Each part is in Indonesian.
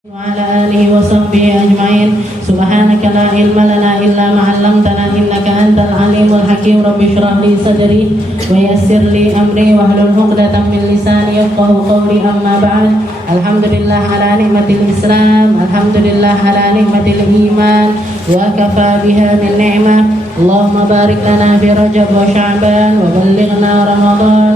وعلى آله وصحبه أجمعين. سبحانك لا علم لنا إلا ما علمتنا إنك أنت العليم الحكيم. رب اشرح لي صدري ويسر لي أمري واحلل عقدة من لساني يفقهوا قولي. أما بعد، الحمد لله على نعمة الإسلام، الحمد لله على نعمة الإيمان، وكفى بها من نعمة. اللهم بارك لنا في رجب وشعبان وبلغنا رمضان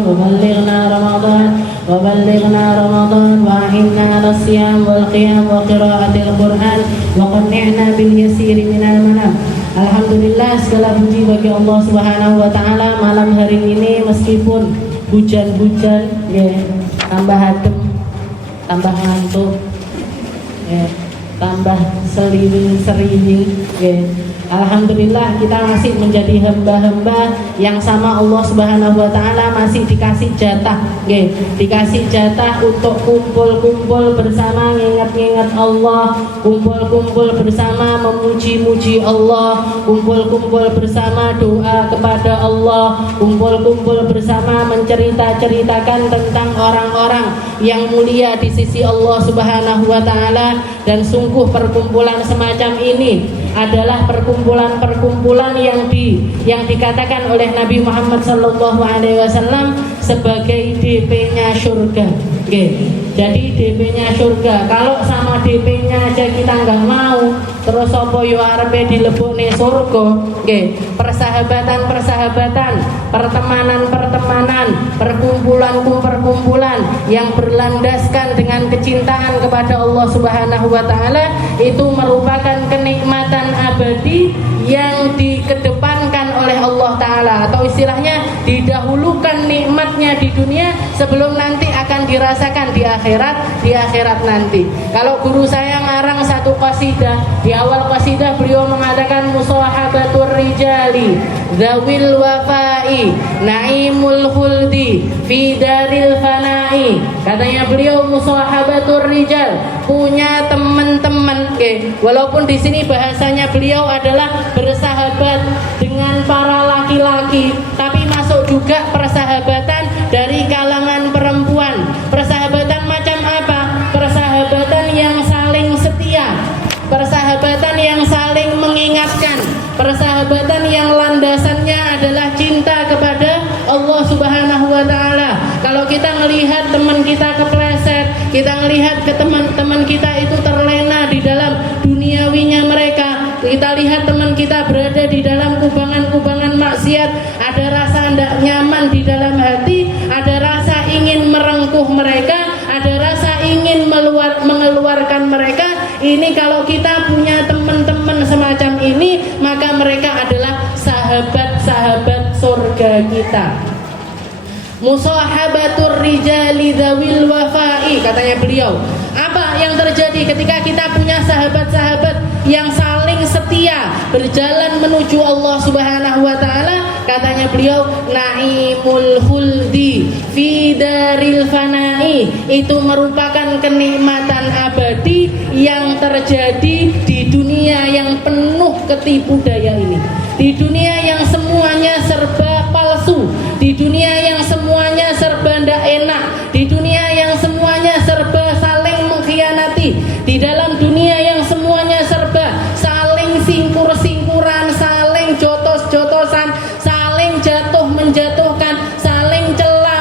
وأعنا على الصيام والقيام وقراءة القرآن وقنعنا باليسير من المنام. Alhamdulillah, segala puji bagi Allah Subhanahu wa taala. Malam hari ini meskipun hujan-hujan ya, tambah adem, tambah ngantuk ya, tambah seliwing-seriwing ya. Alhamdulillah kita masih menjadi hamba-hamba yang sama Allah Subhanahu wa taala, masih dikasih jatah nggih, dikasih jatah untuk kumpul-kumpul bersama ngingat-ngingat Allah, kumpul-kumpul bersama memuji-muji Allah, kumpul-kumpul bersama doa kepada Allah, kumpul-kumpul bersama mencerita-ceritakan tentang orang-orang yang mulia di sisi Allah Subhanahu wa taala. Dan sungguh perkumpulan semacam ini adalah perkumpulan yang dikatakan oleh Nabi Muhammad SAW sebagai DP-nya surga. Jadi DP-nya surga. Kalau sama DP-nya aja kita nggak mau, terus apa yo arepe dilebokne surga? Persahabatan, pertemanan, perkumpulan yang berlandaskan dengan kecintaan kepada Allah Subhanahu wa taala itu merupakan kenikmatan abadi yang dikedepankan oleh Allah taala, atau istilahnya didahulukan nikmatnya di dunia sebelum nanti akan dirasakan di akhirat nanti. Kalau guru saya ngarang satu qasidah, di awal qasidah beliau mengatakan musahabatur rijali zawil wafai naimul khuldi fi daril fanai. Katanya beliau musahabatur rijal, punya teman-teman. Walaupun di sini bahasanya beliau adalah bersahabat dengan para laki-laki, tapi masuk juga persahabatan dari kalangan perempuan. Persahabatan macam apa? Persahabatan yang saling setia, persahabatan yang saling mengingatkan, persahabatan yang landasannya adalah cinta kepada Allah Subhanahu wa taala. Kalau kita melihat teman kita kepleset, kita melihat ke teman-teman kita itu terlena di dalam duniawinya mereka, kita lihat teman kita berada di dalam kubangan-kubangan maksiat, ada rasa tidak nyaman di dalam hati, ada rasa ingin merengkuh mereka, ada rasa ingin mengeluarkan mereka. Ini kalau kita punya teman-teman semacam ini, maka mereka adalah sahabat-sahabat surga kita. Musahabatur rijali dzawil wafai, katanya beliau. Apa yang terjadi ketika kita punya sahabat-sahabat yang saling setia berjalan menuju Allah Subhanahu wa taala? Katanya beliau, naimul khuldi fi daril fanai, itu merupakan kenikmatan abadi yang terjadi di dunia yang penuh ketipu daya ini, di dunia yang semuanya serba palsu, di dunia yang semuanya serba ndak enak, di dunia yang semuanya serba saling mengkhianati, di dalam dunia yang semuanya serba saling singkur-singkuran, saling jotos-jotosan, saling jatuh-menjatuhkan, saling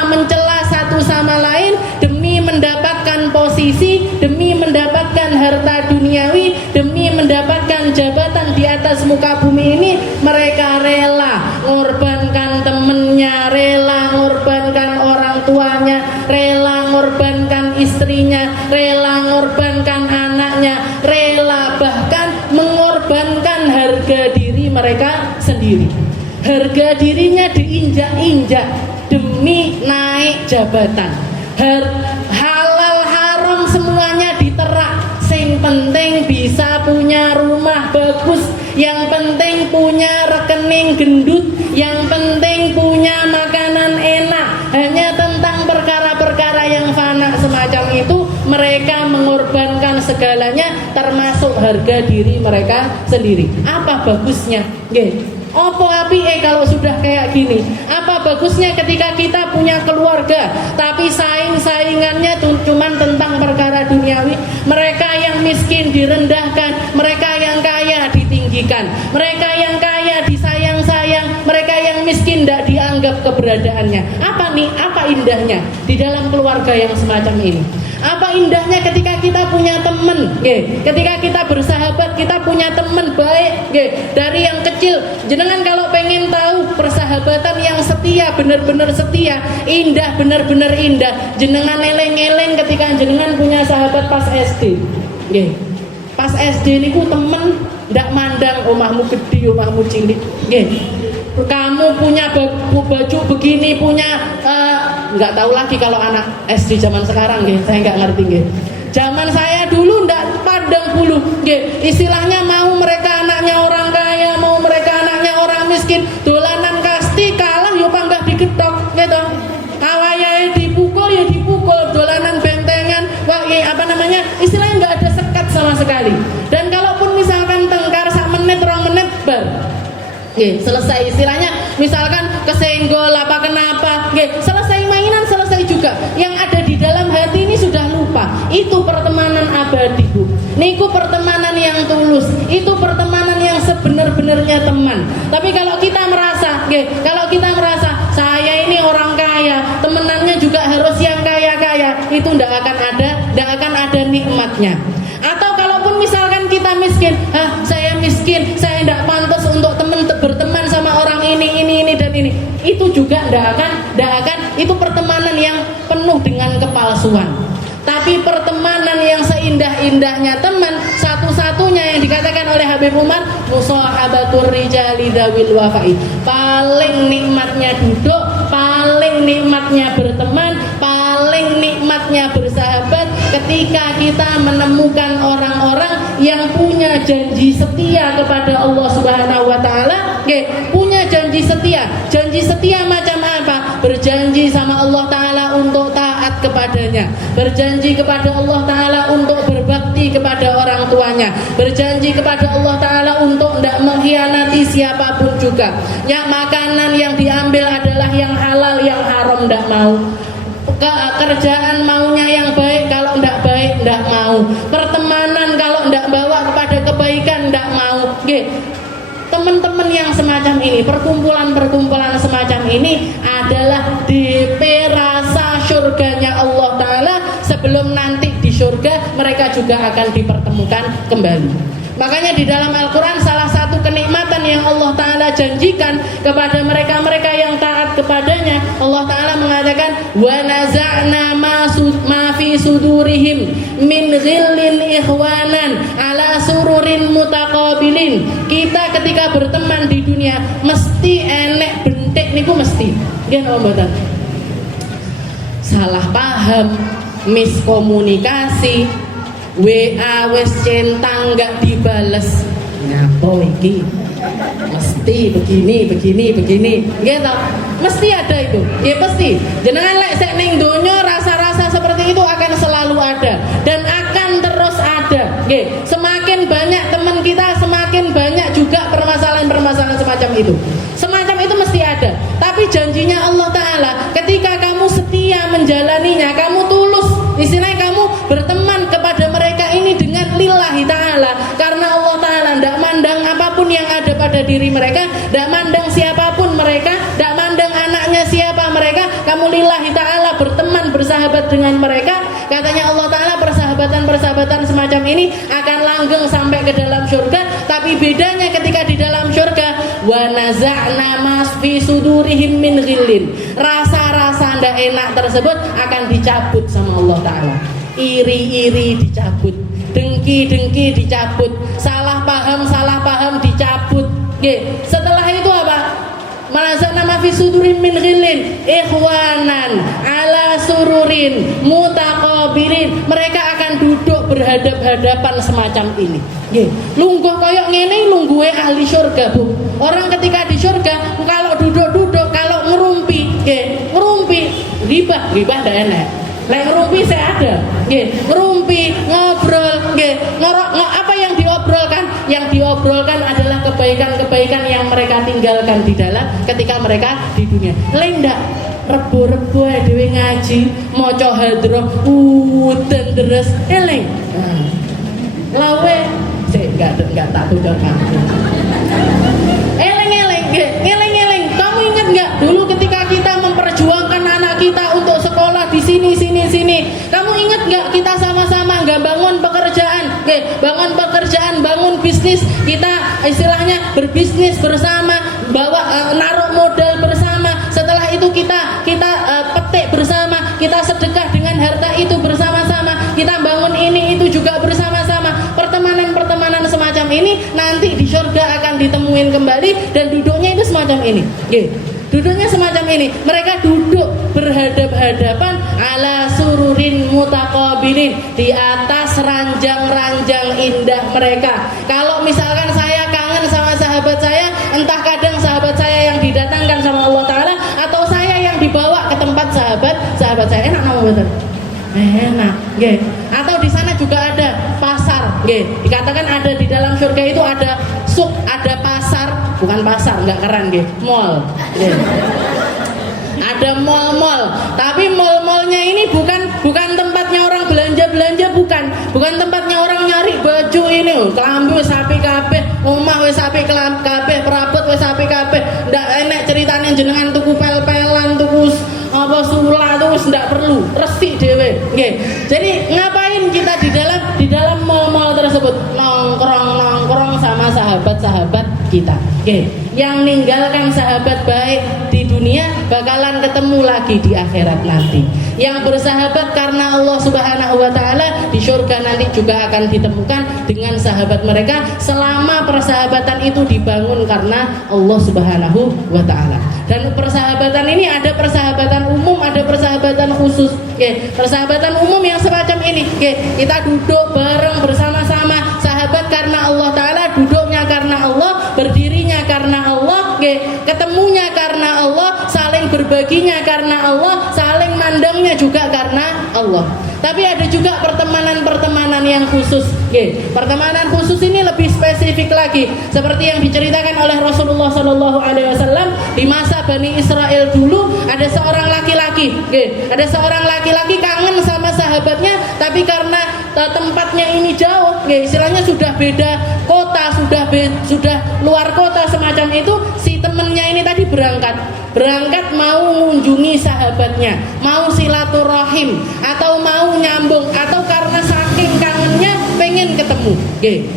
mencela satu sama lain demi mendapatkan posisi, demi mendapatkan harta duniawi, demi mendapatkan jabatan di atas muka bumi ini. Mereka rela mengorbankan temennya, rela mengorbankan orang tuanya, rela mengorbankan istrinya, rela mengorbankan anaknya, rela bahkan mengorbankan harga diri mereka sendiri. Harga dirinya diinjak-injak demi naik jabatan. Halal haram semuanya diterak. Sing penting bisa punya rumah bagus, yang penting punya rekening gendut, yang penting punya makanan enak. Hanya tentang perkara-perkara yang fana semacam itu mereka mengorbankan segalanya, termasuk harga diri mereka sendiri. Apa bagusnya? Apa apike kalau sudah kayak gini? Apa bagusnya ketika kita punya keluarga tapi saingannya cuman tentang perkara duniawi? Mereka yang miskin direndahkan, mereka yang kaya ditinggikan, mereka yang kaya disayang-sayang, mereka yang miskin tidak dianggap keberadaannya. Apa nih? Apa indahnya di dalam keluarga yang semacam ini? Apa indahnya ketika kita punya teman, ketika kita bersahabat, kita punya teman baik, dari yang kecil. Jenengan kalau pengen tahu persahabatan yang setia, benar-benar setia, indah, benar-benar indah, jenengan eleng-eleng ketika jenengan punya sahabat pas SD. Pas SD niku temen ndak mandang omahmu gede, omahmu cilik. Kamu punya baju begini, punya nggak tahu lagi kalau anak SD zaman sekarang, saya nggak ngerti. Zaman saya dulu ndak pandang bulu, istilahnya mau mereka anaknya orang kaya, mau mereka anaknya orang miskin, dolanan kasti kalah yo panggah diketok, gitu. Kawaya dipukul ya dipukul, dolanan bentengan, istilahnya nggak ada sekat sama sekali. Dan kalaupun misalkan tengkar sak menit, rong menit bar. Selesai, istilahnya misalkan kesenggol apa kenapa, selesai mainan, selesai juga. Yang ada di dalam hati ini sudah lupa. Itu pertemanan abadi, Bu. Niku pertemanan yang tulus. Itu pertemanan yang sebenar-benarnya teman. Tapi kalau kita merasa, saya ini orang kaya, temenannya juga harus yang kaya-kaya, itu tidak akan ada nikmatnya. Atau kalaupun misalkan kita miskin, saya miskin, saya tidak pantas untuk berteman sama orang ini dan ini. Itu juga tidak akan, itu pertemanan yang penuh dengan kepalsuan. Tapi pertemanan yang seindah-indahnya teman, satu-satunya yang dikatakan oleh Habib Umar, musahabatur rijali dzawil wafa'i. Paling nikmatnya duduk, paling nikmatnya berteman, paling nikmatnya bersahabat ketika kita menemukan orang-orang yang punya janji setia kepada Allah Subhanahu wa taala, punya janji setia. Janji setia macam apa? Berjanji sama Allah taala untuk taat kepadanya, berjanji kepada Allah taala untuk berbakti kepada orang tuanya, berjanji kepada Allah taala untuk tidak mengkhianati siapapun juga. Ya, makanan yang diambil adalah yang halal, yang haram tidak mau. Kerjaan maunya yang baik, kalau tidak baik tidak mau. Pertemanan kalau tidak bawa kepada kebaikan tidak mau. Teman-teman yang semacam ini, perkumpulan-perkumpulan semacam ini adalah DP rasa surganya Allah Ta'ala. Sebelum nanti di surga mereka juga akan dipertemukan kembali. Makanya di dalam Al-Quran salah satu kenikmatan yang Allah Ta'ala janjikan kepada mereka-mereka yang taat kepadanya, Allah Ta'ala mengatakan wa naza'na ma fi sudurihim min ghillin ikhwanan ala sururin mutaqabilin. Kita ketika berteman di dunia mesti enek bentek niku mesti. Nggih napa mboten? Salah paham, miskomunikasi, WA wes centang nggak dibales, ngapo iki? Mesti begini, gitu. Mesti ada itu, ya pasti. Jenengan lek sek ning donya rasa-rasa seperti itu akan selalu ada dan akan terus ada. Semakin banyak teman kita, semakin banyak juga permasalahan-permasalahan semacam itu. Semacam itu mesti ada. Tapi janjinya Allah Ta'ala, ketika kamu setia menjalaninya, kamu tulus, istilahnya kamu berteman kepada mereka ini dengan lillahi ta'ala, karena Allah Ta'ala tidak mandang apapun yang ada pada diri mereka, tidak mandang siapapun mereka, tidak mandang anaknya siapa mereka, kamu lillahi ta'ala berteman, bersahabat dengan mereka. Katanya Allah Ta'ala persahabatan semacam ini akan langgeng sampai ke dalam surga. Tapi bedanya ketika di dalam surga, wa naza'na ma fi sudurihim min ghillin, rasa-rasa ndak enak tersebut akan dicabut sama Allah Ta'ala. Iri-iri dicabut, dengki dicabut, salah paham dicabut. Setelah itu apa? Manazana ma fi sudurin min ghillin ikhwanan ala sururin mutaqabilin. Mereka akan duduk berhadap-hadapan semacam ini. Lungguh koyok ngene lungguhe ahli surga, Bu. Orang ketika di surga kalau duduk-duduk, kalau ngerumpi, ribah ndak enak. Lek ngerumpi saya ada, ngerumpi, ngobrol, apa yang diobrolkan? Yang diobrolkan adalah kebaikan-kebaikan yang mereka tinggalkan di dalam ketika mereka di dunia. Lek ndak rebo-rebo dhewe ngaji, maca hadroh, udan deres, eling. enggak tak bocorkan. Eleng-eleng. Kamu ingat enggak dulu ketika kita memperjuangkan anak kita untuk sekolah di sini. Kamu ingat enggak kita sama-sama enggak bangun pekerjaan, bangun bisnis, kita istilahnya berbisnis bersama, bawa naruh modal bersama. Setelah itu kita petik bersama, kita sedekah dengan harta itu bersama-sama, kita bangun ini itu juga bersama-sama. Pertemanan semacam ini nanti di surga akan ditemuin kembali dan duduknya itu semacam ini. Duduknya semacam ini. Mereka duduk berhadap-hadapan ala sururin mutaqabilin, di atas ranjang-ranjang indah mereka. Kalau misalkan saya kangen sama sahabat saya, entah kadang sahabat saya yang didatangkan sama Allah Ta'ala, atau saya yang dibawa ke tempat sahabat saya. Enak nama betul? Enak, nggih. Atau di sana juga ada pasar, nggih. Dikatakan ada di dalam surga itu ada suk, ada pasar, bukan pasar, enggak keren, nggih. Mall. Nggih. Ada mall-mall, tapi mall-mallnya ini bukan tempatnya orang belanja, bukan tempatnya orang nyari baju ini, kelambi wis apik kabeh, omah wis apik kabeh, perabot wis apik kabeh. Ndak enek ceritane jenengan tuku pel-pelan, tuku apa sula itu ndak perlu, resik dhewe. Nggih. Jadi ngapain kita di dalam mall-mall tersebut? Nongkrong sama sahabat-sahabat kita. Nggih. Yang ninggalkan sahabat baik di dunia bakalan ketemu lagi di akhirat nanti. Yang bersahabat karena Allah Subhanahu wa Ta'ala di surga nanti juga akan ditemukan dengan sahabat mereka, selama persahabatan itu dibangun karena Allah Subhanahu wa Ta'ala. Dan persahabatan ini ada persahabatan umum, ada persahabatan khusus. Persahabatan umum yang semacam ini, kita duduk bareng bersama-sama, sahabat karena Allah Ta'ala, duduknya karena Allah, berdirinya karena Allah, ketemunya karena Allah, saling berbaginya karena Allah, saling mandangnya juga karena Allah. Tapi ada juga pertemanan yang khusus. Pertemanan khusus ini lebih spesifik lagi, seperti yang diceritakan oleh Rasulullah SAW di masa Bani Israel dulu. Ada seorang laki-laki, kangen sama sahabatnya, tapi karena tempatnya ini jauh, istilahnya sudah beda kota, sudah luar kota semacam itu, si temennya ini tadi berangkat mau mengunjungi sahabatnya, mau silaturahim, atau mau nyambung, atau karena saking kangennya pengen ketemu.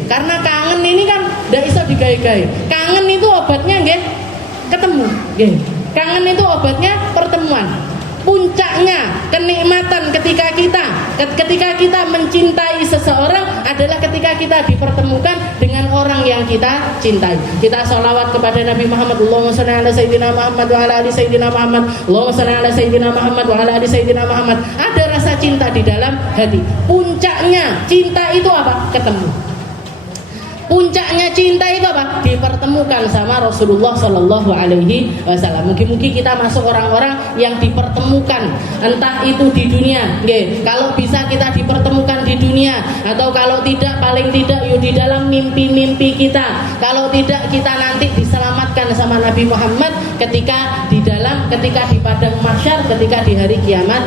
Karena kangen ini kan ndak iso digawe-gawe. Kangen itu obatnya ketemu. Kangen itu obatnya pertemuan. Puncaknya kenikmatan ketika kita mencintai seseorang adalah ketika kita dipertemukan dengan orang yang kita cintai. Kita sholawat kepada Nabi Muhammad, Allahumma shalli ala sayyidina Muhammad wa ala ali sayyidina Muhammad, Allahumma shalli ala sayyidina Muhammad wa ala ali sayyidina Muhammad. Ada rasa cinta di dalam hati. Puncaknya cinta itu apa? Ketemu. Puncaknya cinta itu apa? Dipertemukan sama Rasulullah Sallallahu Alaihi Wasallam. Mungkin kita masuk orang-orang yang dipertemukan, entah itu di dunia. Kalau bisa kita dipertemukan di dunia, atau kalau tidak paling tidak yuk di dalam mimpi-mimpi kita. Kalau tidak kita nanti diselamatkan sama Nabi Muhammad ketika di padang mahsyar, ketika di hari kiamat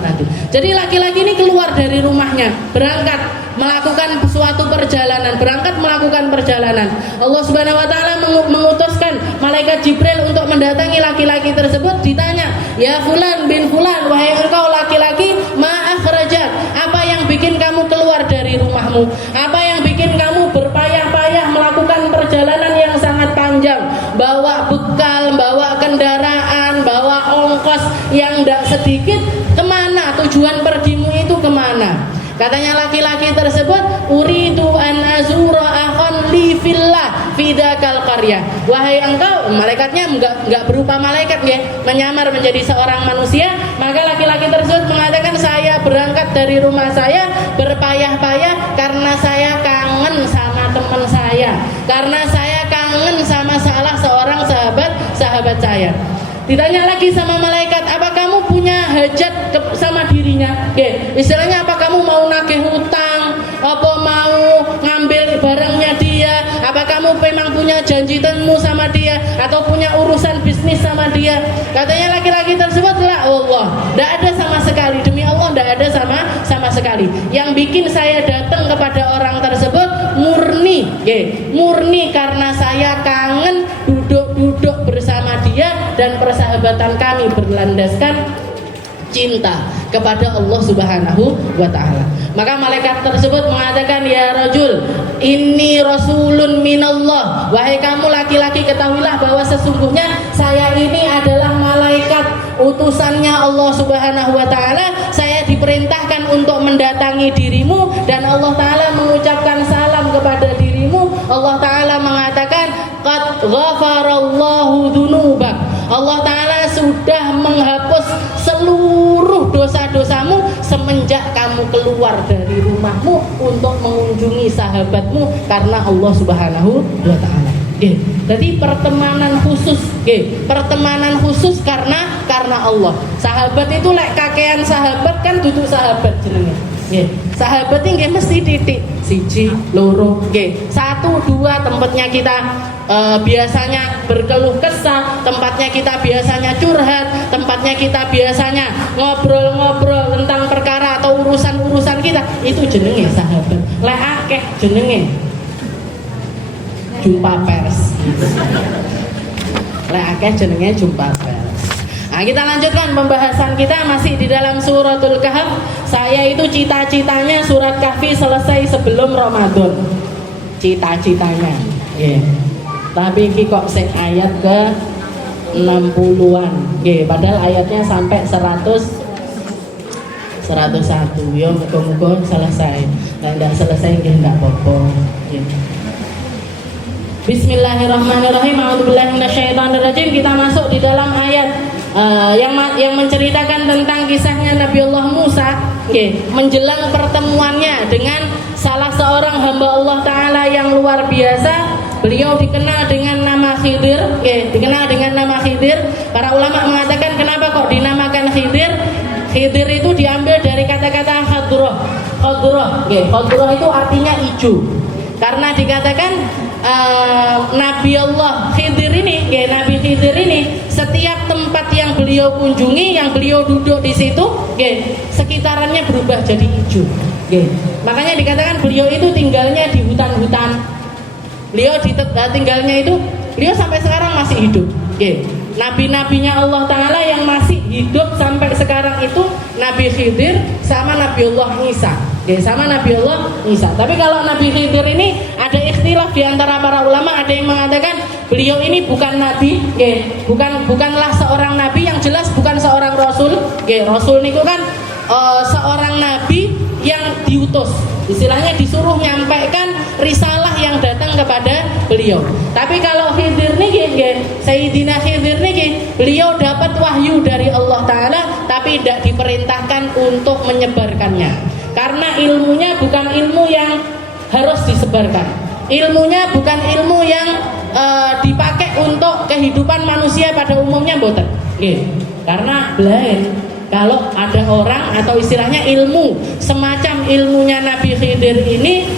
nanti. Jadi laki-laki ini keluar dari rumahnya, berangkat melakukan perjalanan. Allah Subhanahu wa Ta'ala mengutuskan malaikat Jibril untuk mendatangi laki-laki tersebut. Ditanya, ya fulan bin fulan, wahai engkau laki-laki, ma akhrajak, apa yang bikin kamu keluar dari rumahmu? Apa yang bikin kamu berpayah-payah melakukan perjalanan yang sangat panjang, bawa bekal, bawa kendaraan, bawa ongkos yang tidak sedikit? Kemana tujuan pergimu itu, kemana? Katanya laki-laki tersebut, uridu an azura akhon li fillah fidakal qaryah. Wahai engkau, malaikatnya enggak berupa malaikat menyamar menjadi seorang manusia. Maka laki-laki tersebut mengatakan, saya berangkat dari rumah saya berpayah-payah karena saya kangen sama teman saya, karena saya kangen sama salah seorang sahabat saya. Ditanya lagi sama malaikat, apa kamu punya hajat sama dirinya? Istilahnya apa kamu mau nagih hutang, apa mau ngambil barangnya dia, apa kamu memang punya janji temu sama dia, atau punya urusan bisnis sama dia? Katanya laki-laki tersebut, la Allah, tidak ada sama sekali, demi Allah tidak ada sama sekali. Yang bikin saya datang kepada orang tersebut murni murni karena saya kangen duduk-duduk bersama dia dan persahabatan kami berlandaskan cinta kepada Allah Subhanahu wa taala. Maka malaikat tersebut mengatakan, ya rajul, inni rasulun minallah. Wahai kamu laki-laki, ketahuilah bahwa sesungguhnya saya ini adalah malaikat utusannya Allah Subhanahu wa taala. Saya diperintahkan untuk mendatangi dirimu dan Allah taala mengucapkan salam kepada dirimu. Allah taala mengatakan, qad ghafarallahu dzunubak. Allah taala sudah menghapus seluruh dosa-dosamu semenjak kamu keluar dari rumahmu untuk mengunjungi sahabatmu karena Allah Subhanahu wa taala. Jadi pertemanan khusus, pertemanan khusus karena Allah. Sahabat itu lek kakean sahabat kan duduk sahabat jenenge. Sahabat ini mesti titik siji loro, 1 2 tempatnya kita biasanya berkeluh kesah, tempatnya kita biasanya curhat, tempatnya kita biasanya ngobrol-ngobrol tentang perkara atau urusan-urusan kita, itu jenenge sahabat. Lek akeh jenenge jumpa pers. Lek akeh jenenge jumpa pers. Nah, kita lanjutkan pembahasan kita masih di dalam suratul Kahf. Saya itu cita-citanya surat Kahfi selesai sebelum Ramadan. Cita-citanya. Tapi ini kok sing ayat ke 60-an. Padahal ayatnya sampai 101. Ya muga-muga selesai. Nah, tidak selesai nggih ndak apa-apa. Bismillahirrahmanirrahim. A'udzubillahi minasyaitonirrajim. Kita masuk di dalam ayat yang menceritakan tentang kisahnya Nabiullah Musa, menjelang pertemuannya dengan salah seorang hamba Allah Ta'ala yang luar biasa. Beliau dikenal dengan nama Khidir, dikenal dengan nama Khidir. Para ulama mengatakan kenapa kok dinamakan Khidir? Khidir itu diambil dari kata-kata khadroh. Khadroh itu artinya hijau. Karena dikatakan Nabi Allah Khidir ini, Nabi Khidir ini, setiap tempat yang beliau kunjungi, yang beliau duduk di situ, sekitarannya berubah jadi hijau. Makanya dikatakan beliau itu tinggalnya di hutan-hutan. Beliau tinggalnya itu, beliau sampai sekarang masih hidup. Nabi-nabinya Allah Ta'ala yang masih hidup sampai sekarang itu Nabi Khidir sama Nabiullah Isa. Sama Nabiullah Isa. Tapi kalau Nabi Khidir ini ada ikhtilaf di antara para ulama. Ada yang mengatakan beliau ini bukan nabi, bukanlah seorang nabi, yang jelas bukan seorang rasul. Rasul niku kan seorang nabi yang diutus, istilahnya disuruh nyampaikan risalah yang datang kepada beliau. Tapi kalau Khidir niki, Sayyidina Khidir niki, beliau dapat wahyu dari Allah Ta'ala tapi tidak diperintahkan untuk menyebarkannya. Karena ilmunya bukan ilmu yang harus disebarkan. Ilmunya bukan ilmu yang dipakai untuk kehidupan manusia pada umumnya, mboten. Karena lain. Kalau ada orang atau istilahnya ilmu semacam ilmunya Nabi Khidir ini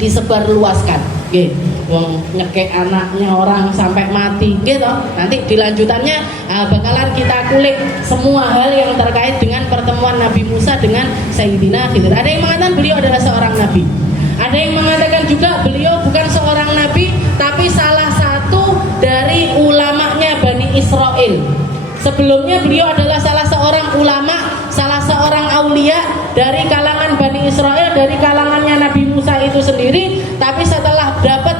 disebarluaskan, wong nyekek anaknya orang sampai mati, gitu. Nanti dilanjutannya bakalan kita kulik semua hal yang terkait dengan pertemuan Nabi Musa dengan Sayyidina Khidir. Ada yang mengatakan beliau adalah seorang nabi. Ada yang mengatakan juga beliau bukan seorang nabi, tapi salah satu dari ulamanya Bani Israel. Sebelumnya beliau adalah salah seorang ulama, salah seorang aulia dari kalangan Bani Israel, dari kalangannya Nabi Musa itu sendiri. Tapi setelah dapat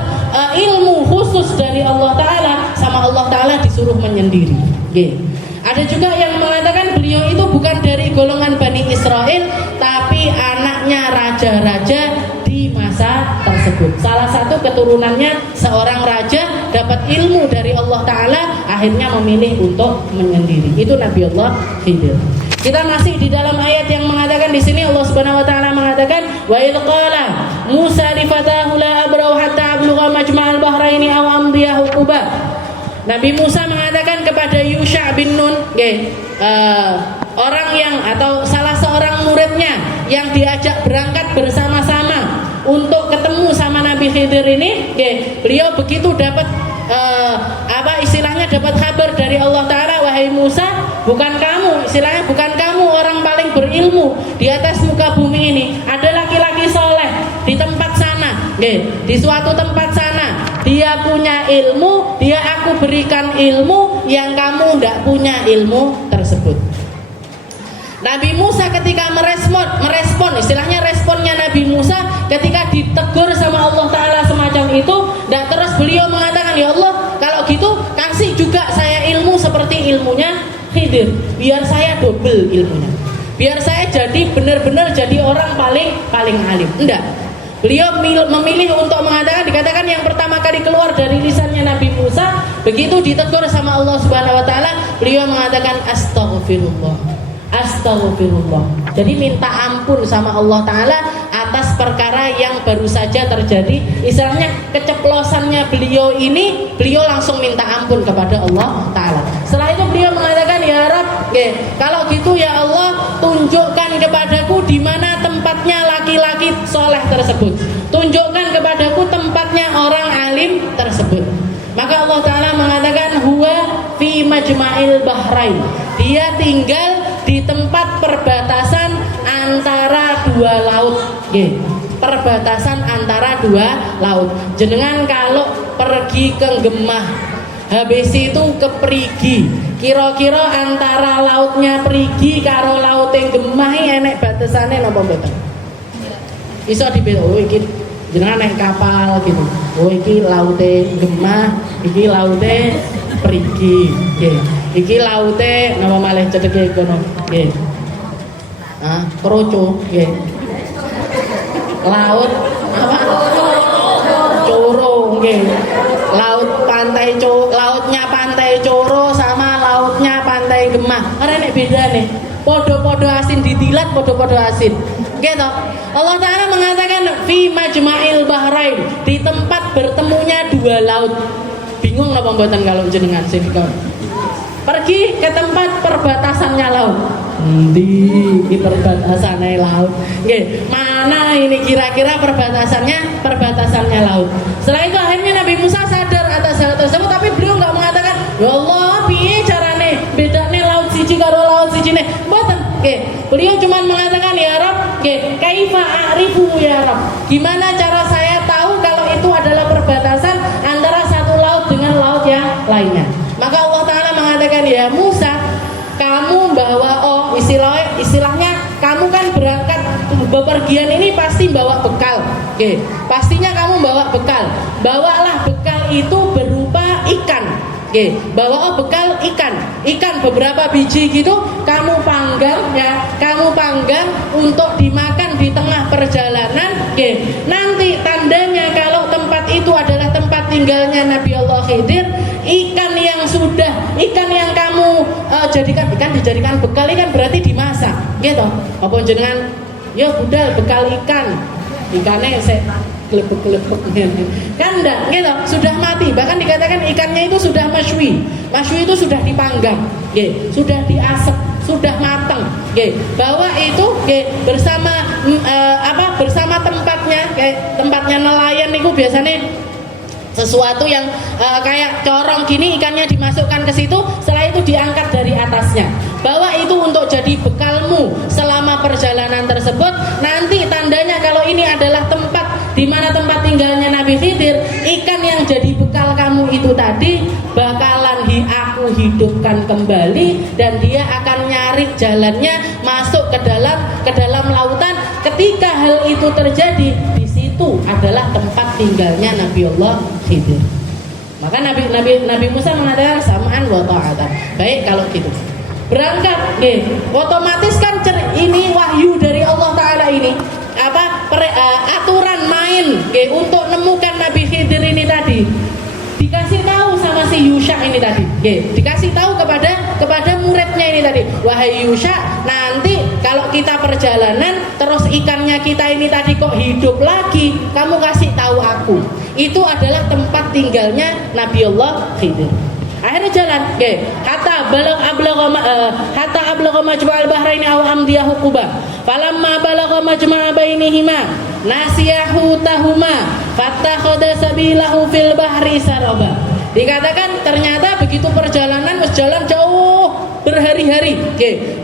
ilmu khusus dari Allah Ta'ala, sama Allah Ta'ala disuruh menyendiri. Ada juga yang mengatakan beliau itu bukan dari golongan Bani Israel, tapi anaknya raja-raja di masa tersebut. Salah satu keturunannya seorang raja dapat ilmu dari Allah Ta'ala, akhirnya memilih untuk menyendiri. Itu Nabi Allah Khidir. Kita masih di dalam ayat yang mengatakan di sini Allah Subhanahu wa taala mengatakan wa idz qala Musa li fatahu la abrau hatta ablugha majma'al bahraini aw amdiya huquba. Nabi Musa mengatakan kepada Yusha bin Nun, orang yang atau salah seorang muridnya yang diajak berangkat bersama-sama untuk ketemu sama Nabi Khidir ini, beliau begitu dapat istilahnya dapat kabar dari Allah Ta'ala, wahai Musa, bukan kamu, istilahnya bukan kamu orang paling berilmu di atas muka bumi ini, ada laki-laki soleh di tempat sana, Di suatu tempat sana dia punya ilmu, aku berikan ilmu yang kamu tidak punya ilmu tersebut. Nabi Musa ketika merespon, istilahnya responnya Nabi Musa ketika ditegur sama Allah Ta'ala semacam itu, dan terus beliau mengatakan, ya Allah, kalau gitu kasih juga saya ilmu seperti ilmunya Khidir, biar saya double ilmunya, biar saya jadi benar-benar jadi orang paling alim. Enggak, beliau memilih untuk dikatakan yang pertama kali keluar dari lisannya Nabi Musa begitu ditegur sama Allah Subhanahu Wa Ta'ala, beliau mengatakan Astaghfirullah. Jadi minta ampun sama Allah Ta'ala atas perkara yang baru saja terjadi. Istilahnya keceplosannya beliau langsung minta ampun kepada Allah Ta'ala. Setelah itu beliau mengatakan, ya Rabb, kalau gitu ya Allah, tunjukkan kepadaku di mana tempatnya laki-laki soleh tersebut, tunjukkan kepadaku tempatnya orang alim tersebut. Maka Allah Ta'ala mengatakan, huwa fi majma'il bahrain, dia tinggal di tempat perbatasan antara dua laut. Perbatasan antara dua laut. Jenengan kalau pergi ke Gemah, habis itu ke Perigi, kira-kira antara lautnya Perigi karo lautnya Gemah enek batasannya napa mboten? Iso dibeda, oh iki jenengan naik kapal gitu. Oh iki laute Gemah, iki laute Perigi. Iki laute nama malih cedeke kono. Nggih. Kroco, nggih. Laut apa? Coro, nggih. Lautnya pantai Coro sama lautnya pantai Gemah. Ora nek bedane. Podo-podo asin ditilat, podo-podo asin. Nggih toh? Allah Ta'ala mengatakan fi majma'il bahrain, di tempat bertemunya dua laut. Bingung napa mboten kalau jenengan sing pergi ke tempat perbatasannya laut. Di perbatasannya laut. Nggih, mana ini kira-kira perbatasannya laut. Setelah itu akhirnya Nabi Musa sadar atas hal tersebut, tapi beliau enggak mengatakan, "Ya Allah, piye carane bedane laut siji karo laut sijine?" Mboten. Nggih, beliau cuma mengatakan, "Ya Rabb, nggih, kaifa a'rifu ya Rabb?" Gimana cara saya tahu kalau itu adalah perbatasan antara satu laut dengan laut yang lainnya? Maka Allah Ta'ala mengatakan, ya Musa, kamu bawa istilahnya kamu kan berangkat bepergian ini pasti bawa bekal. Pastinya kamu bawa bekal. Bawalah bekal itu berupa ikan. Bawa bekal ikan beberapa biji gitu, kamu panggang untuk dimakan di tengah perjalanan. Nanti tandanya kalau tempat itu adalah tempat tinggalnya Nabi Allah Khidir, ikan yang kamu jadikan, ikan dijadikan bekal, ikan berarti dimasak, gitu. Apa jenengan, ya budal bekal ikannya saya gelepek kan enggak, gitu, sudah mati. Bahkan dikatakan ikannya itu sudah masywi itu sudah dipanggang, sudah diasap, sudah matang, bawa itu bersama tempatnya nelayan itu biasanya sesuatu yang kayak corong gini, ikannya dimasukkan ke situ, setelah itu diangkat dari atasnya. Bawa itu untuk jadi bekalmu selama perjalanan tersebut. Nanti tandanya kalau ini adalah tempat di mana tempat tinggalnya Nabi Khidir, ikan yang jadi bekal kamu itu tadi bakalan aku hidupkan kembali, dan dia akan nyari jalannya masuk ke dalam lautan. Ketika hal itu terjadi, itu adalah tempat tinggalnya Nabi Allah Khidir. Maka Nabi Musa mengatakan sam'an wa ta'atan. Baik kalau gitu. Berangkat, otomatis kan ini wahyu dari Allah Ta'ala ini. Aturan main untuk nemukan Nabi Khidir ini tadi. Dikasih tahu sama si Yusha ini tadi. Dikasih tahu kepada muridnya ini tadi. Wahai Yusha, nanti kalau kita perjalanan terus ikannya kita ini tadi kok hidup lagi, kamu kasih tahu aku. Itu adalah tempat tinggalnya Nabi Allah Khidir. Akhirnya jalan, hatta ablagha majma'al bahraini aw amdiya huquba. Falamma balagha majma'a bainihima nasiyahu tahuma fattakhadha sabilahu fil bahri saraba. Dikatakan ternyata begitu perjalanan jalan jauh berhari-hari,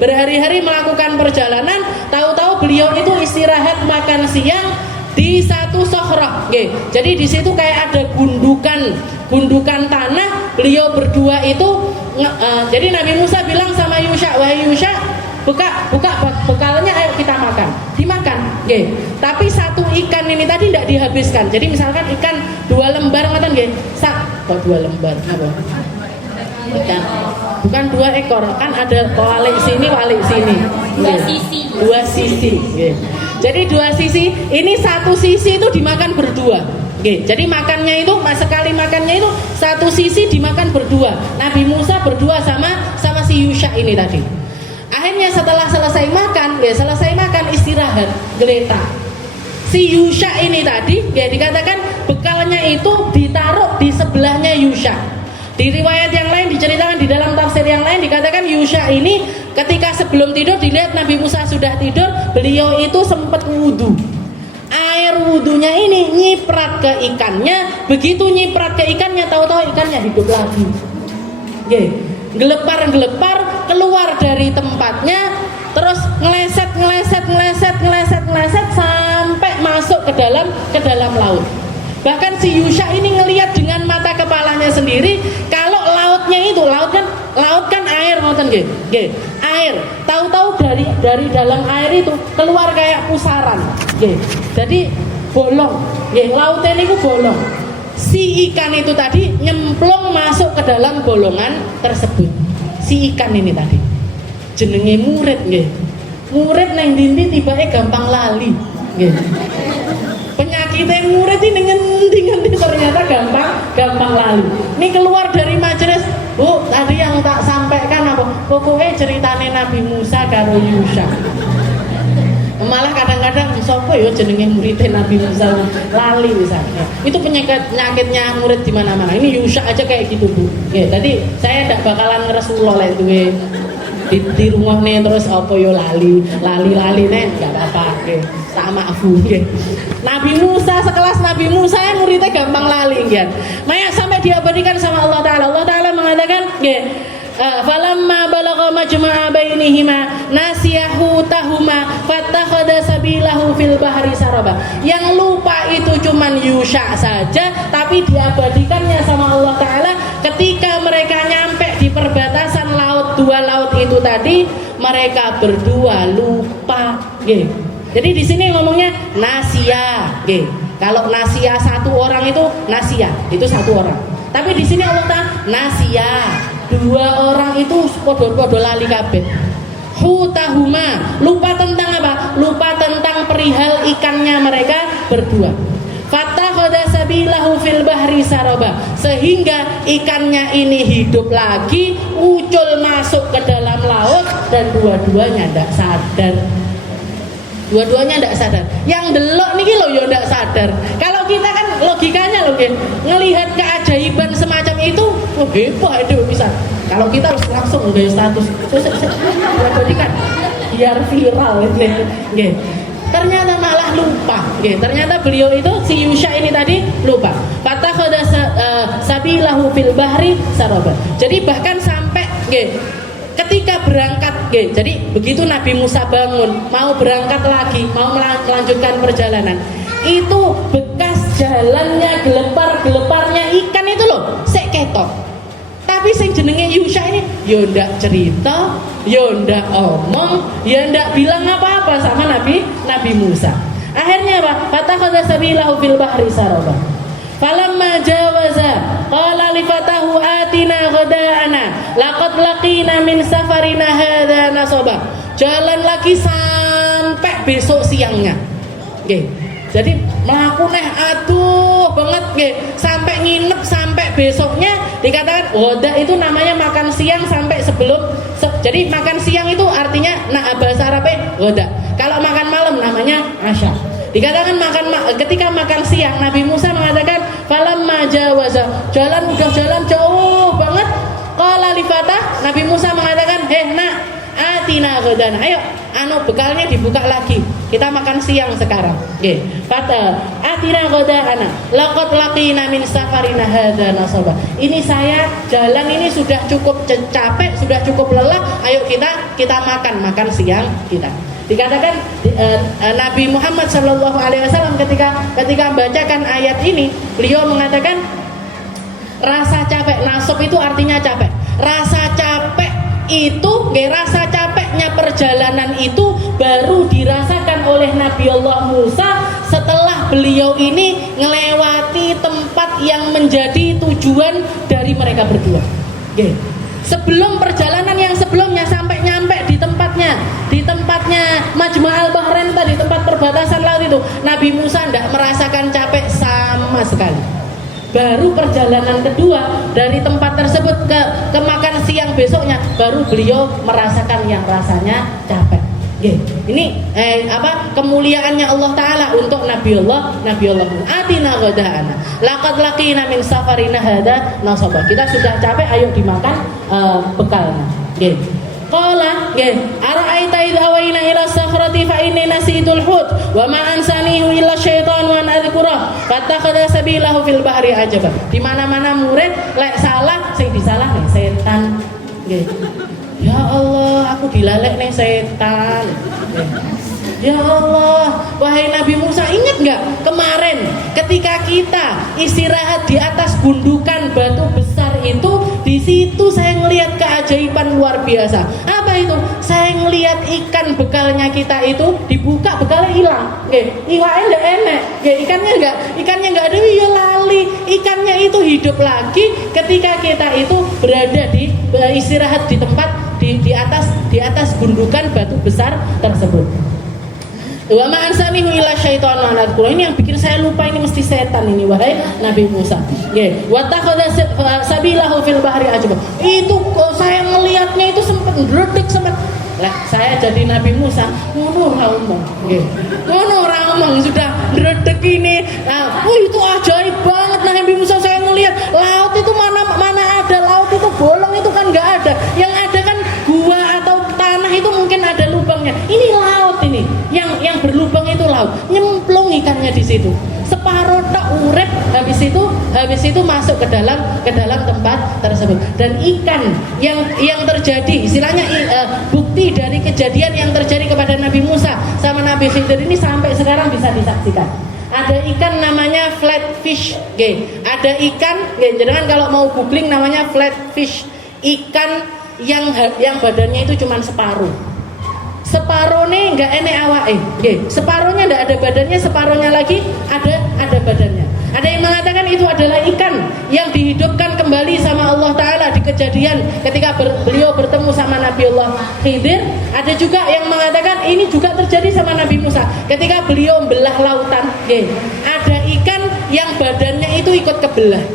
berhari-hari melakukan perjalanan, tahu-tahu beliau itu istirahat makan siang di satu sohrah, Nggih. Jadi di situ kayak ada gundukan tanah, beliau berdua itu jadi Nabi Musa bilang sama Yusha, "Wahai Yusha, buka bekalnya, ayo kita makan." Dimakan. Nggih. Tapi satu ikan ini tadi tidak dihabiskan. Jadi misalkan ikan 2 lembar ngoten nggih. Kok 2 lembar? Apa? Bukan 2 ekor, kan ada walik sini 2 sisi. Okay. Jadi 2 sisi, ini satu sisi itu dimakan berdua. Okay. Jadi makannya itu sekali makannya itu satu sisi dimakan berdua. Nabi Musa berdua sama si Yusha ini tadi. Akhirnya setelah selesai makan istirahat, geletak. Si Yusha ini tadi, ya dikatakan bekalnya itu ditaruh di sebelahnya Yusha. Di riwayat yang lain diceritakan, di dalam tafsir yang lain dikatakan Yusha ini ketika sebelum tidur dilihat Nabi Musa sudah tidur, beliau itu sempat wudhu. Air wudhunya ini nyiprat ke ikannya, begitu nyiprat ke ikannya tahu-tahu ikannya hidup lagi. Gelepar keluar dari tempatnya, terus ngeleset sampai masuk ke dalam laut. Bahkan si Yusha ini ngelihat dengan mata kepalanya sendiri kalau laut kan air ngoten nggih. Air. Tahu-tahu dari dalam air itu keluar kayak pusaran. Nggih. Jadi bolong. Nggih, lautnya niku bolong. Si ikan itu tadi nyemplung masuk ke dalam bolongan tersebut. Si ikan ini tadi jenenge murid nggih. Murid nang ndi tibake gampang lali. Nggih. Penyakitnya murid ini ngendi ternyata gampang lali. Ini keluar dari majelis, "Bu, tadi yang tak sampaikan apa? Pokoknya ceritane Nabi Musa karo Yusha." Malah kadang-kadang sapa ya jenenge muridnya Nabi Musa lali misalnya. Itu penyakitnya murid di mana-mana. Ini Yusha aja kayak gitu, Bu. Ya, tadi saya ndak bakalan ngeresulo lek duwe di rumah nih terus apa yo lali nih nggak apa-apa, tak maafu. Nabi Musa, sekelas Nabi Musa yang muridnya gampang lali kan. Maya sampai diabadikan sama Allah Ta'ala mengatakan falamma balagha majma'a bainihima nasiyahu tahuma fattakhadha sabilahu fil bahri saraba. Yang lupa itu cuman Yusha saja, tapi diabadikannya sama Allah Ta'ala ketika mereka nyampe di perbatasan dua laut itu tadi, mereka berdua lupa. Jadi di sini ngomongnya nasia. Kalau nasia satu orang itu nasia, itu satu orang. Tapi di sini Allah Ta'ala nasia, 2 orang itu podo-podo lali kabeh. Hutahuma, lupa tentang apa? Lupa tentang perihal ikannya mereka berdua. Fattakhadha sabilahu fil bahri saraba, sehingga ikannya ini hidup lagi, ucul masuk ke dalam laut dan dua-duanya tidak sadar. Yang delok niki lho ya ndak sadar. Kalau kita kan logikanya loh ngelihat keajaiban semacam itu, hebat itu bisa. Kalau kita harus langsung nggak status, kan biar viral gitu. Ternyata malah lupa. Ternyata beliau itu si Yusha ini tadi lupa. Fattakhadha sabilahu fil bahri saraba. Jadi bahkan sampai ketika berangkat, jadi begitu Nabi Musa bangun mau berangkat lagi, mau melanjutkan perjalanan, itu bekas jalannya gelepar-geleparnya ikan itu loh sek ketok. Tapi sing jenenge Yusha ini yo ndak cerita, yo ndak omong, yo ndak bilang apa-apa sama Nabi Musa. Akhirnya apa? Fattakhadha sabilahu fil bahri saraba. Falamma jawaza qala li fatahu atina ghada'ana laqad laqina min safarina hadza nasaba. Jalan lagi sampai besok siangnya. Jadi mlaku neh aduh banget sampai nginep sampai besoknya. Dikatakan ghada itu namanya makan siang sampai sebelum jadi makan siang itu artinya bahasa Arabnya ghada. Kalau makan malam namanya asya. Dikatakan ketika makan siang Nabi Musa mengatakan falamma jawaza, jalan jauh banget. Qala li fatah, Nabi Musa mengatakan, nak, atina ghadana. Ayo, bekalnya dibuka lagi. Kita makan siang sekarang. Fatah, atina ghadana. Laqad laqina min safarina hadza nasaba. Ini saya jalan ini sudah cukup capek, sudah cukup lelah. Ayo kita makan siang kita. Dikatakan Nabi Muhammad SAW ketika membacakan ayat ini, beliau mengatakan rasa capek, nasab itu artinya capek. Rasa capek itu, rasa capeknya perjalanan itu baru dirasakan oleh Nabi Allah Musa setelah beliau ini melewati tempat yang menjadi tujuan dari mereka berdua. Sebelum perjalanan yang sebelumnya sampai nyampe di tempatnya Majma'al Bahrain tadi, tempat perbatasan laut itu, Nabi Musa tidak merasakan capek sama sekali. Baru perjalanan kedua dari tempat tersebut ke makan siang besoknya, baru beliau merasakan yang rasanya capek. Ini kemuliaannya Allah Ta'ala untuk Nabi Allah atina ghada'ana laqad laqina min safarina hada nasaba. Kita sudah capek, ayo dimakan bekalnya. Qala ara'aita idza awayna ila sakhrati fa inni nasitul hut wa ma ansanihu illa syaitan wa an adhkura fattakhadha sabilahu fil bahri ajaba. Di mana-mana murid lek salah sing disalahne setan. Ya Allah, aku dilalek nih setan. Ya Allah, wahai Nabi Musa, ingat nggak kemarin ketika kita istirahat di atas gundukan batu besar itu, di situ saya ngelihat keajaiban luar biasa. Apa itu? Saya ngelihat ikan bekalnya kita itu dibuka, bekalnya hilang. Iwaknya nggak enak, ikannya nggak ada, ya lali. Ikannya itu hidup lagi ketika kita itu berada di istirahat di tempat di atas gundukan batu besar tersebut. Wa ma ansanihu illa syaitanun anadkura. Ini yang bikin saya lupa, ini mesti setan ini, wahai Nabi Musa. Wa takhadha sabilahu fil bahri ajba. Itu saya melihatnya itu sempat ndredeg sempat. Lah saya jadi Nabi Musa, ngono ora omong. Ngono ora omong, sudah ndredeg ini. Nah, itu ajaib banget Nabi Musa, saya melihat laut itu mana ada, laut itu bolong itu kan enggak ada. Yang ada kan gua atau tanah itu mungkin ada lubangnya. Ini laut ini. Yang berlubang itu laut. Nyemplung ikannya di situ. Separuh tak urip, habis itu masuk ke dalam tempat tersebut. Dan ikan yang terjadi, istilahnya bukti dari kejadian yang terjadi kepada Nabi Musa sama Nabi Khidir ini sampai sekarang bisa disaksikan. Ada ikan namanya flatfish, ada ikan, jangan kalau mau googling namanya flatfish, ikan yang badannya itu cuma separuh. Separuhnya nggak enek awake, separuhnya nggak ada badannya, separuhnya lagi ada badannya. Ada yang mengatakan itu adalah ikan yang dihidupkan kembali sama Allah Ta'ala di kejadian ketika beliau bertemu sama Nabi Allah Khidir. Ada juga yang mengatakan ini juga terjadi sama Nabi Musa ketika beliau membelah lautan. Ada ikan yang badannya itu ikut kebelah.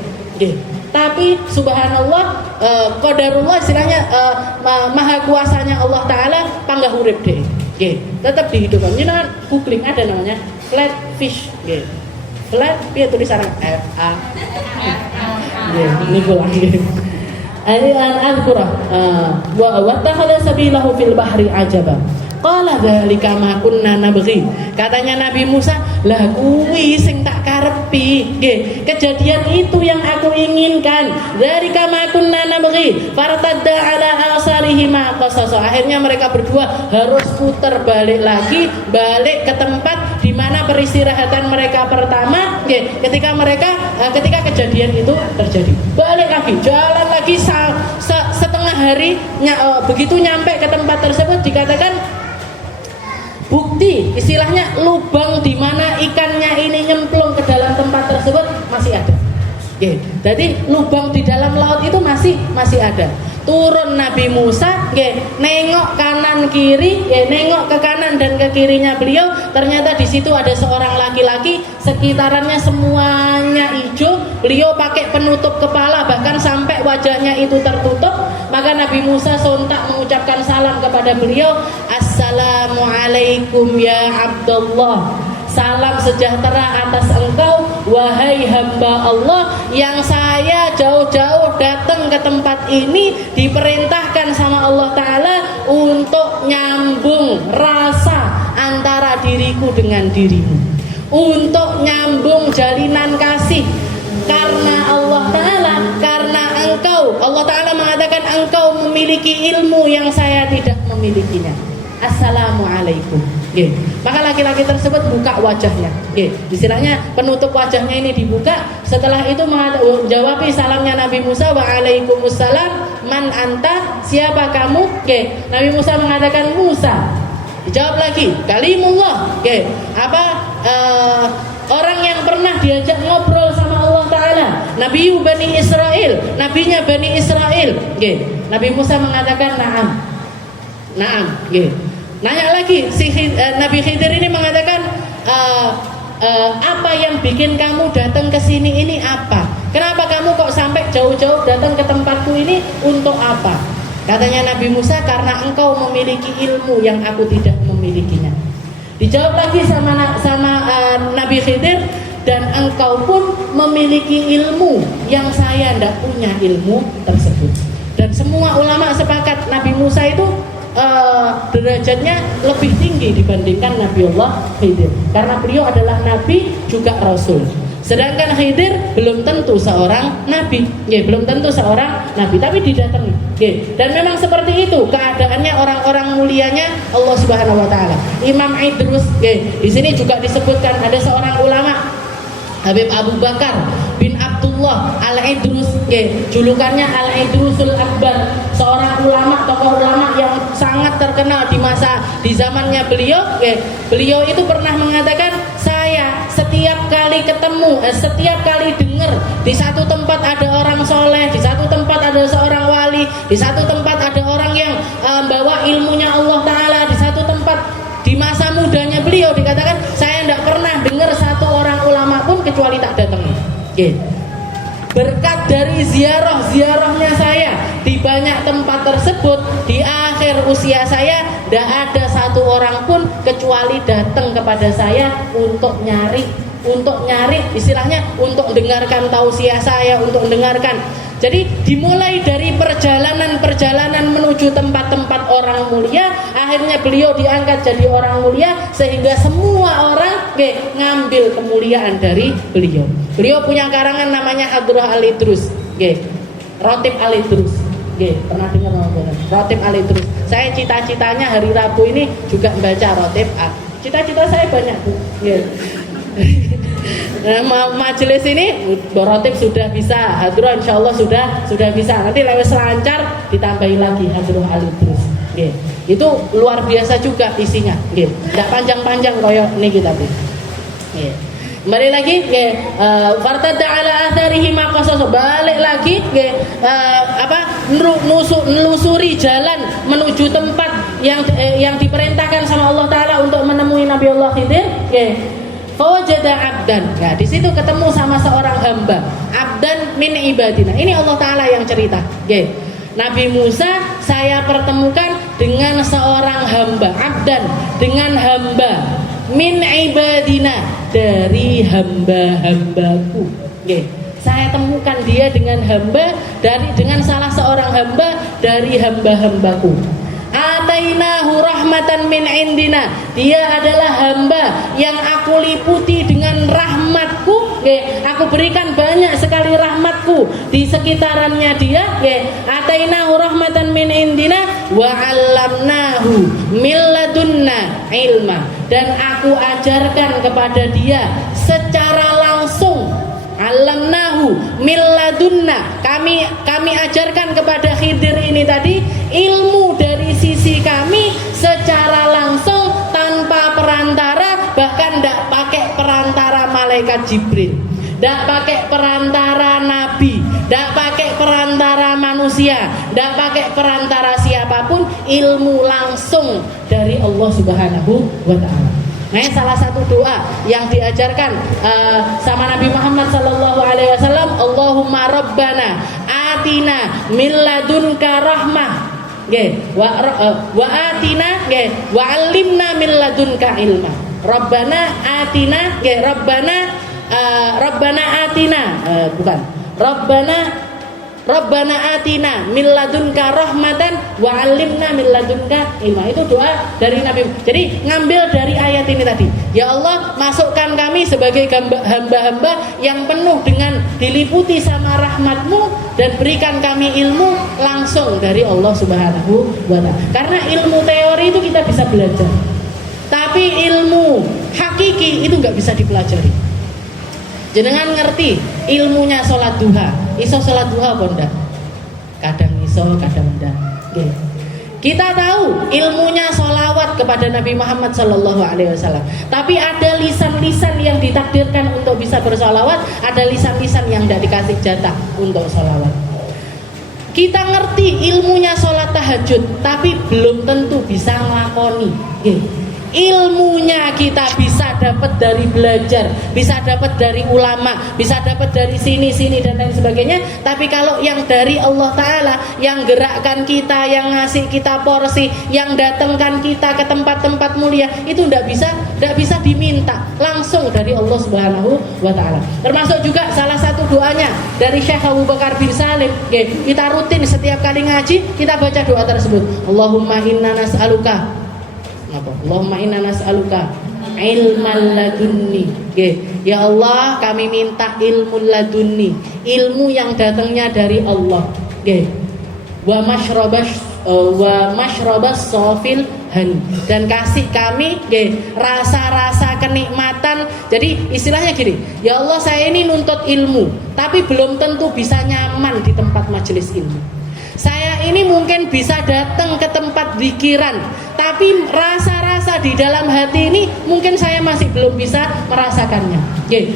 Tapi subhanallah, qadarullah istilahnya, maha kuasanya Allah Ta'ala panggah urip deh. Tetap dihidupkan. Ini googling ada namanya flatfish. Flat, dia tulisan F-A. Ini pulang. Al-Qur'an. Wa takhadha sabilahu fil bahri ajaba. Qala dzalika ma kunna nabghi. Katanya Nabi Musa, lah kuwi sing tak karepi. Kejadian itu yang aku inginkan. Dzalika ma kunna nabghi. Fartadda ala asarihi ma qasasa. Akhirnya mereka berdua harus putar balik lagi, balik ke tempat di mana peristirahatan mereka pertama, ketika kejadian itu terjadi. Balik lagi, jalan lagi setengah hari, begitu nyampe ke tempat tersebut dikatakan bukti, istilahnya lubang di mana ikannya ini nyemplung ke dalam tempat tersebut masih ada. Jadi lubang di dalam laut itu masih ada. Turun Nabi Musa, nengok kanan kiri, nengok ke kanan dan ke kirinya beliau. Ternyata di situ ada seorang laki-laki, sekitarannya semuanya hijau. Beliau pakai penutup kepala, bahkan sampai wajahnya itu tertutup. Maka Nabi Musa sontak mengucapkan salam kepada beliau, Assalamualaikum ya Abdullah. Salam sejahtera atas engkau, wahai hamba Allah yang saya jauh-jauh datang ke tempat ini, diperintahkan sama Allah Ta'ala untuk nyambung rasa antara diriku dengan dirimu, untuk nyambung jalinan kasih. Karena Allah Ta'ala, karena engkau, Allah Ta'ala mengatakan engkau memiliki ilmu yang saya tidak memilikinya. assalamualaikum. Nggih. Maka laki-laki tersebut buka wajahnya. Nggih. Istilahnya penutup wajahnya ini dibuka. Setelah itu menjawab salamnya Nabi Musa, waalaikumsalam, man anta, siapa kamu? Nggih. Nabi Musa mengatakan Musa. Dijawab lagi, kalimullah. Nggih. Orang yang pernah diajak ngobrol sama Allah Ta'ala, Nabi Bani Israel, nabinya Bani Israel. Okay. Nabi Musa mengatakan na'am. Na'am. Okay. Nanya lagi, Nabi Khidir ini mengatakan apa yang bikin kamu datang ke sini ini apa? Kenapa kamu kok sampai jauh-jauh datang ke tempatku ini untuk apa? Katanya Nabi Musa, karena engkau memiliki ilmu yang aku tidak memilikinya. Dijawab lagi sama Nabi Khidir, dan engkau pun memiliki ilmu yang saya tidak punya ilmu tersebut. Dan semua ulama sepakat Nabi Musa itu derajatnya lebih tinggi dibandingkan Nabi Allah Khidir, karena beliau adalah Nabi juga Rasul. Sedangkan Khidir belum tentu seorang nabi, belum tentu seorang nabi, tapi didatangi. Dan memang seperti itu keadaannya orang-orang mulianya Allah Subhanahu wa taala. Imam Idrus, di sini juga disebutkan ada seorang ulama, Habib Abu Bakar bin Abdullah Al-Idrus, julukannya Al-Idrusul Akbar, seorang ulama, tokoh ulama yang sangat terkenal di zamannya beliau. Beliau itu pernah mengatakan, saya setiap kali ketemu, setiap kali dengar di satu tempat ada orang soleh, di satu tempat ada seorang wali, di satu tempat ada orang yang bawa ilmunya Allah Ta'ala, di satu tempat di masa mudanya beliau dikatakan, saya tidak pernah dengar satu orang ulama pun kecuali tak datangi. Berkat dari ziarahnya saya di banyak tempat tersebut, di akhir usia saya tidak ada satu orang pun kecuali datang kepada saya untuk nyari, istilahnya untuk dengarkan tausiah saya, untuk dengarkan. Jadi dimulai dari perjalanan menuju tempat-tempat orang mulia, akhirnya beliau diangkat jadi orang mulia, sehingga semua orang ngambil kemuliaan dari beliau. Beliau punya karangan namanya Hadrah Al-Idrus, Rotib Al-Idrus. Pernah dengar nama Rotib Al-Idrus? Saya cita-citanya hari Rabu ini juga membaca Rotib A. Cita-cita saya banyak, Bu. Majelis ini Rotib sudah bisa, Hadrah insyaallah sudah bisa. Nanti lewat selancar ditambahi lagi Hadrah Al-Idrus. Itu luar biasa juga isinya. Tidak panjang-panjang koyo niki tapi. Kembali lagi, fartadda ala atharihi maqasas, balik lagi, nelusuri jalan menuju tempat yang diperintahkan sama Allah Taala untuk menemui Nabi Allah Khidir. Fawajada abdan. Nah, di situ ketemu sama seorang hamba, abdan min ibadina. Ini Allah Taala yang cerita. Nabi Musa saya pertemukan dengan seorang hamba, abdan, dengan hamba, min ibadina, dari hamba-hambaku. Saya temukan dia dengan dengan salah seorang hamba dari hamba-hambaku. Atainahu rahmatan min indina, dia adalah hamba yang aku liputi dengan rahmatku. Aku berikan banyak sekali rahmatku di sekitarannya dia. Atainahu rahmatan min indina wa 'allamnahu min ladunna ilma, dan aku ajarkan kepada dia secara langsung. Alamnahu min ladunna, kami ajarkan kepada Khidir ini tadi ilmu dari sisi kami secara langsung, tanpa perantara, bahkan tidak pakai perantara malaikat Jibril, tidak pakai perantara nabi, tidak pakai perantara manusia, tidak pakai perantara siapapun, ilmu langsung dari Allah Subhanahu wa Ta'ala. Nah, salah satu doa yang diajarkan sama Nabi Muhammad sallallahu alaihi wasallam, Allahumma rabbana atina min ladunka rahmah, wa atina, wa 'allimna min ladunka ilma. Rabbana atina, Rabbana atina, bukan. Rabbana Rabbana atina min ladunka rahmatan wa 'allimna min ladunka ilma. Itu doa dari Nabi. Jadi ngambil dari ayat ini tadi. Ya Allah, masukkan kami sebagai hamba-hamba yang penuh dengan diliputi sama rahmat-Mu dan berikan kami ilmu langsung dari Allah Subhanahu wa taala. Karena ilmu teori itu kita bisa belajar. Tapi ilmu hakiki itu nggak bisa dipelajari. Jenengan ngerti ilmunya sholat duha, iso sholat duha apa ndak? Kadang iso, kadang ndak. Okay. Kita tahu ilmunya sholawat kepada Nabi Muhammad Sallallahu Alaihi Wasallam. Tapi ada lisan-lisan yang ditakdirkan untuk bisa bersholawat, ada lisan-lisan yang tidak dikasih jatah untuk sholawat. Kita ngerti ilmunya sholat tahajud, tapi belum tentu bisa ngelakoni. Okay. Ilmunya kita bisa dapat dari belajar, bisa dapat dari ulama, bisa dapat dari sini dan lain sebagainya. Tapi kalau yang dari Allah Ta'ala, yang gerakkan kita, yang ngasih kita porsi, yang datangkan kita ke tempat-tempat mulia, itu tidak bisa diminta langsung dari Allah Subhanahu wa Ta'ala. Termasuk juga salah satu doanya dari Syekh Abu Bakar bin Salim. Kita rutin setiap kali ngaji kita baca doa tersebut. Allahumma inna nas'aluka, Allahumma inna nas'aluka ilman ladunni. Ya Allah, kami minta ilmu ladunni, ilmu yang datangnya dari Allah. Wa mashrabas sofil hani, dan kasih kami rasa-rasa kenikmatan. Jadi istilahnya gini, ya Allah, saya ini nuntut ilmu, tapi belum tentu bisa nyaman di tempat majelis ilmu. Saya ini mungkin bisa datang ke tempat zikiran, tapi rasa-rasa di dalam hati ini mungkin saya masih belum bisa merasakannya.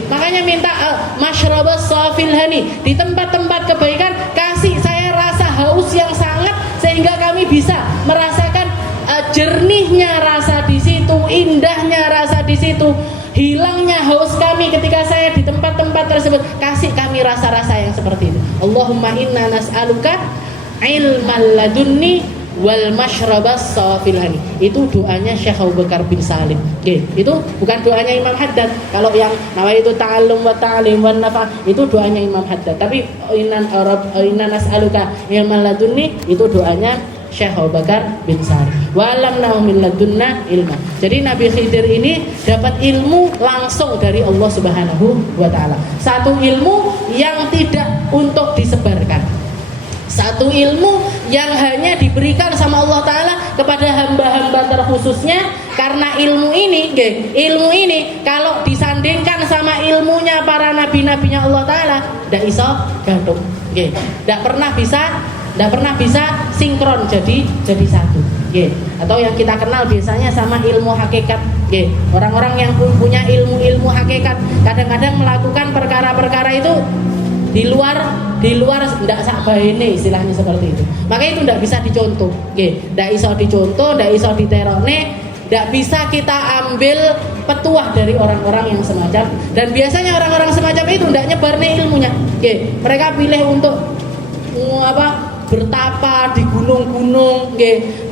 Makanya minta masyrabas safil hani, di tempat-tempat kebaikan kasih saya rasa haus yang sangat sehingga kami bisa merasakan jernihnya rasa di situ, indahnya rasa di situ, hilangnya haus kami ketika saya di tempat-tempat tersebut. Kasih kami rasa-rasa yang seperti itu. Allahumma inna nas'aluka ilman ladunni wal mashrabas safil hani. Itu doanya Syekh Abu Bakar bin Salim. Itu bukan doanya Imam Haddad. Kalau yang nawaitu ta'allum wa ta'lim wa nafa, itu doanya Imam Haddad. Tapi inna nas'aluka ilman ladunni, itu doanya Syekh Abu Bakar bin Salim. Wa lamna min ladunna ilma. Jadi Nabi Khidir ini dapat ilmu langsung dari Allah Subhanahu wa taala. Satu ilmu yang tidak untuk disebarkan, satu ilmu yang hanya diberikan sama Allah Ta'ala kepada hamba-hamba terkhususnya. Karena ilmu ini kalau disandingkan sama ilmunya para nabi-nabinya Allah Ta'ala, tidak iso gantung, tidak pernah bisa sinkron jadi satu. Atau yang kita kenal biasanya sama ilmu hakikat. Orang-orang yang punya ilmu hakikat kadang-kadang melakukan perkara-perkara itu di luar tidak sakbaene, istilahnya seperti itu. Makanya itu tidak bisa dicontoh, tidak bisa dicontoh, tidak bisa diterone, tidak bisa kita ambil petuah dari orang-orang yang semacam. Dan biasanya orang-orang semacam itu tidak nyebarne ilmunya. Mereka pilih untuk bertapa di gunung-gunung,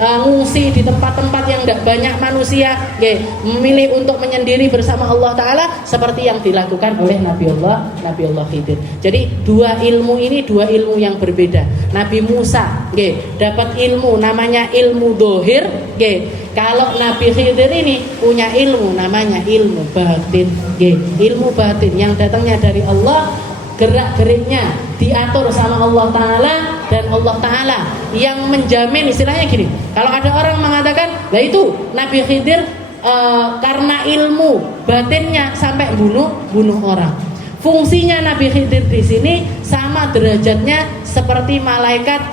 ngungsi di tempat-tempat yang tidak banyak manusia, memilih untuk menyendiri bersama Allah Ta'ala seperti yang dilakukan oleh Nabi Allah Khidir. Jadi dua ilmu ini dua ilmu yang berbeda. Nabi Musa dapat ilmu namanya ilmu dohir, kalau Nabi Khidir ini punya ilmu namanya ilmu batin. Ilmu batin yang datangnya dari Allah, gerak-geriknya diatur sama Allah Ta'ala, dan Allah Ta'ala yang menjamin. Istilahnya gini, kalau ada orang mengatakan, lah itu Nabi Khidir karena ilmu batinnya sampai bunuh orang. Fungsinya Nabi Khidir di sini sama derajatnya seperti malaikat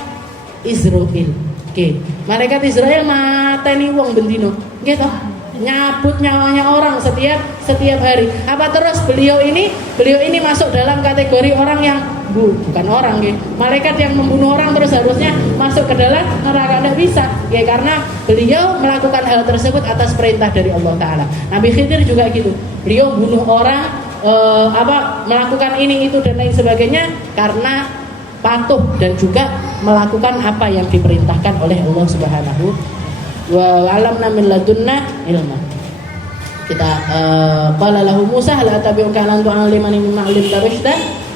Israel. Malaikat Israel mateni wong bendino, gitu, nyabut nyawanya orang setiap hari. Apa terus beliau ini masuk dalam kategori orang yang bukan orang, malaikat yang membunuh orang terus harusnya masuk ke dalam neraka? Tidak bisa, karena beliau melakukan hal tersebut atas perintah dari Allah Ta'ala. Nabi Khidir juga gitu, beliau bunuh orang, melakukan ini itu dan lain sebagainya karena patuh dan juga melakukan apa yang diperintahkan oleh Allah Subhanahu wa alamna min ladunna ilma. Kita qala lahu Musa la tabi'uka lan tu'allimani mimma 'allamta rusyda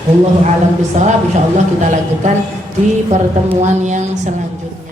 Wallahu a'lam bishawab. Insyaallah kita lanjutkan di pertemuan yang selanjutnya.